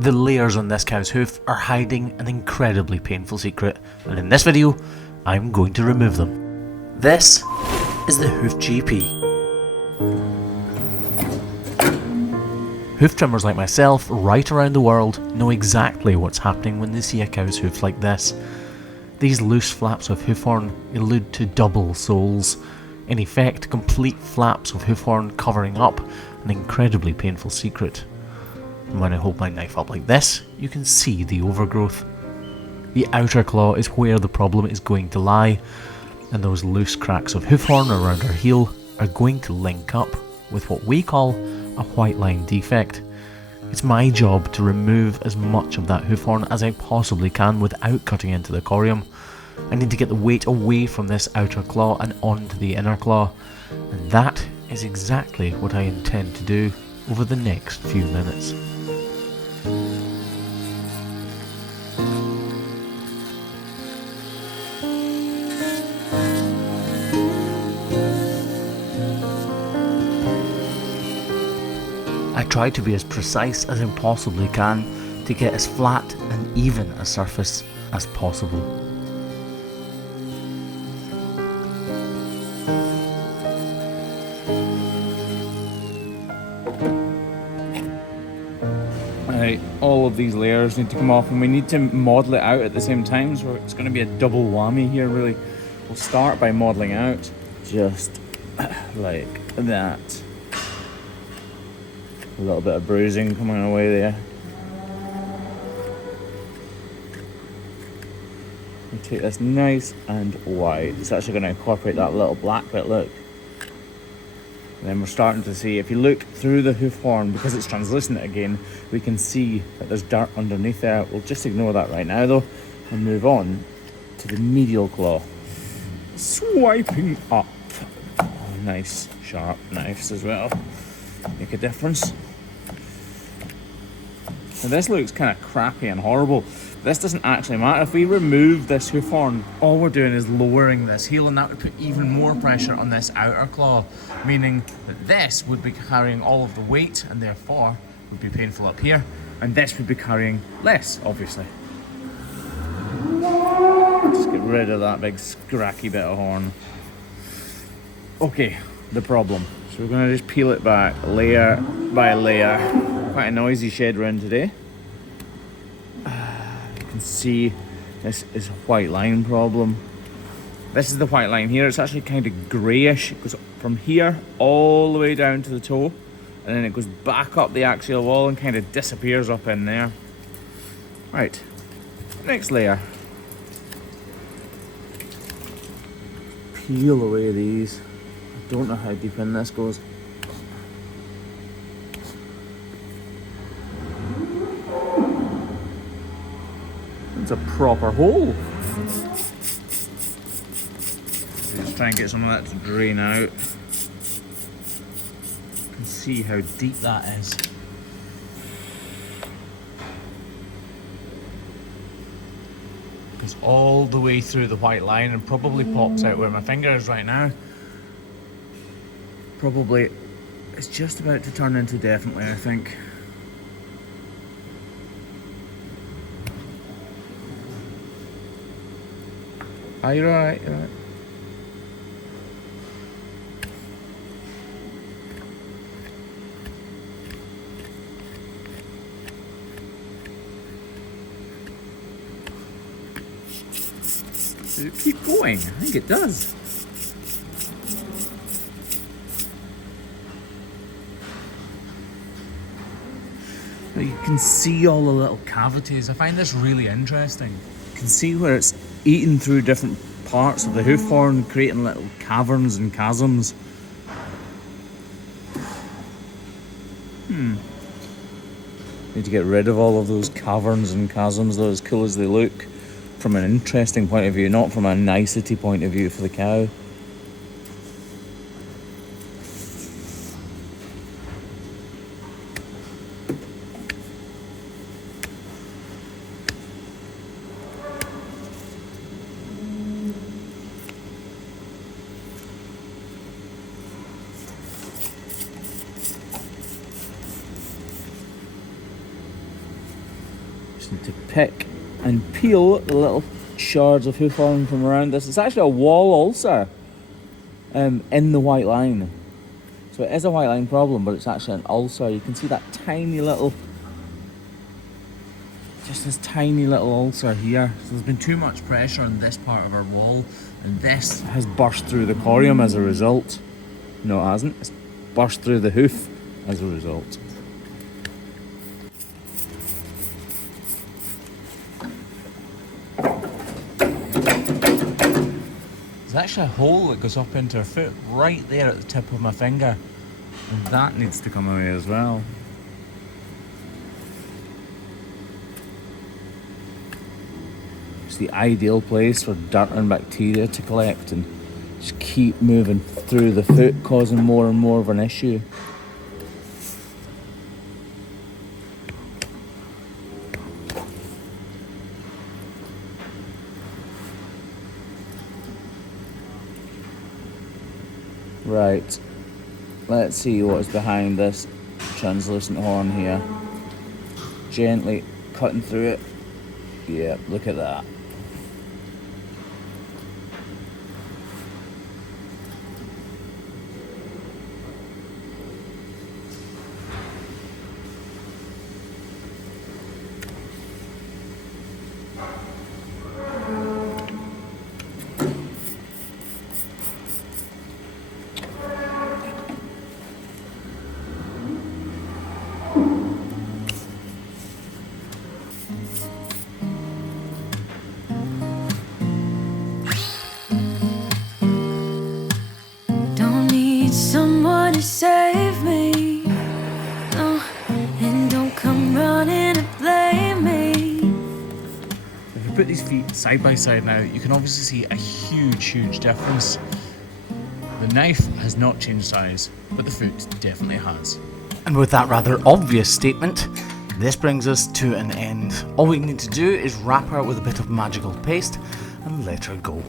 The layers on this cow's hoof are hiding an incredibly painful secret, and in this video, I'm going to remove them. This is the Hoof GP. Hoof trimmers like myself, right around the world, know exactly what's happening when they see a cow's hoof like this. These loose flaps of hoof horn allude to double soles, in effect complete flaps of hoof horn covering up an incredibly painful secret. And when I hold my knife up like this, you can see the overgrowth. The outer claw is where the problem is going to lie, and those loose cracks of hoof horn around our heel are going to link up with what we call a white line defect. It's my job to remove as much of that hoof horn as I possibly can without cutting into the corium. I need to get the weight away from this outer claw and onto the inner claw, and that is exactly what I intend to do over the next few minutes. I try to be as precise as I possibly can to get as flat and even a surface as possible. Right, all of these layers need to come off, and we need to model it out at the same time, so it's going to be a double whammy here really. We'll start by modeling out just like that. A little bit of bruising coming away there. We take this nice and wide. It's actually going to incorporate that little black bit, look. And then we're starting to see, if you look through the hoof horn, because it's translucent again, we can see that there's dirt underneath there. We'll just ignore that right now though, and move on to the medial claw. Swiping up. Oh, nice sharp knives as well. Make a difference. Now this looks kind of crappy and horrible. This doesn't actually matter. If we remove this hoof horn, all we're doing is lowering this heel, and that would put even more pressure on this outer claw, meaning that this would be carrying all of the weight and therefore would be painful up here, and this would be carrying less, obviously. Just get rid of that big scracky bit of horn. Okay, the problem. So we're going to just peel it back layer by layer. Quite a noisy shed round today. You can see this is a white line problem. This is the white line here. It's actually kind of greyish. It goes from here all the way down to the toe, and then it goes back up the axial wall and kind of disappears up in there. Right, next layer. Peel away these. I don't know how deep in this goes. It's a proper hole. Let's try and get some of that to drain out. You can see how deep that is. Goes all the way through the white line and probably pops out where my finger is right now. Probably, it's just about to turn into definitely, I think. Ah, you're alright, you're alright. Does it keep going? I think it does. Now you can see all the little cavities. I find this really interesting. You can see where it's eaten through different parts of the hoof horn, creating little caverns and chasms. Need to get rid of all of those caverns and chasms, though, as cool as they look, from an interesting point of view, not from a nicety point of view for the cow. Just need to pick and peel the little shards of hoof horn from around this. It's actually a wall ulcer in the white line. So it is a white line problem, but it's actually an ulcer. You can see that tiny little, just this tiny little ulcer here. So there's been too much pressure on this part of our wall, and this has burst through the corium as a result. No, it hasn't. It's burst through the hoof as a result. There's actually a hole that goes up into her foot right there at the tip of my finger, and that needs to come away as well. It's the ideal place for dirt and bacteria to collect and just keep moving through the foot, causing more and more of an issue. Right, let's see what is behind this translucent horn here. Gently cutting through it. Yeah, look at that. Someone to save me, no, and don't come running to blame me. If you put these feet side by side now, you can obviously see a huge difference. The knife has not changed size, but the foot definitely has. And with that rather obvious statement, this brings us to an end. All we need to do is wrap her with a bit of magical paste and let her go.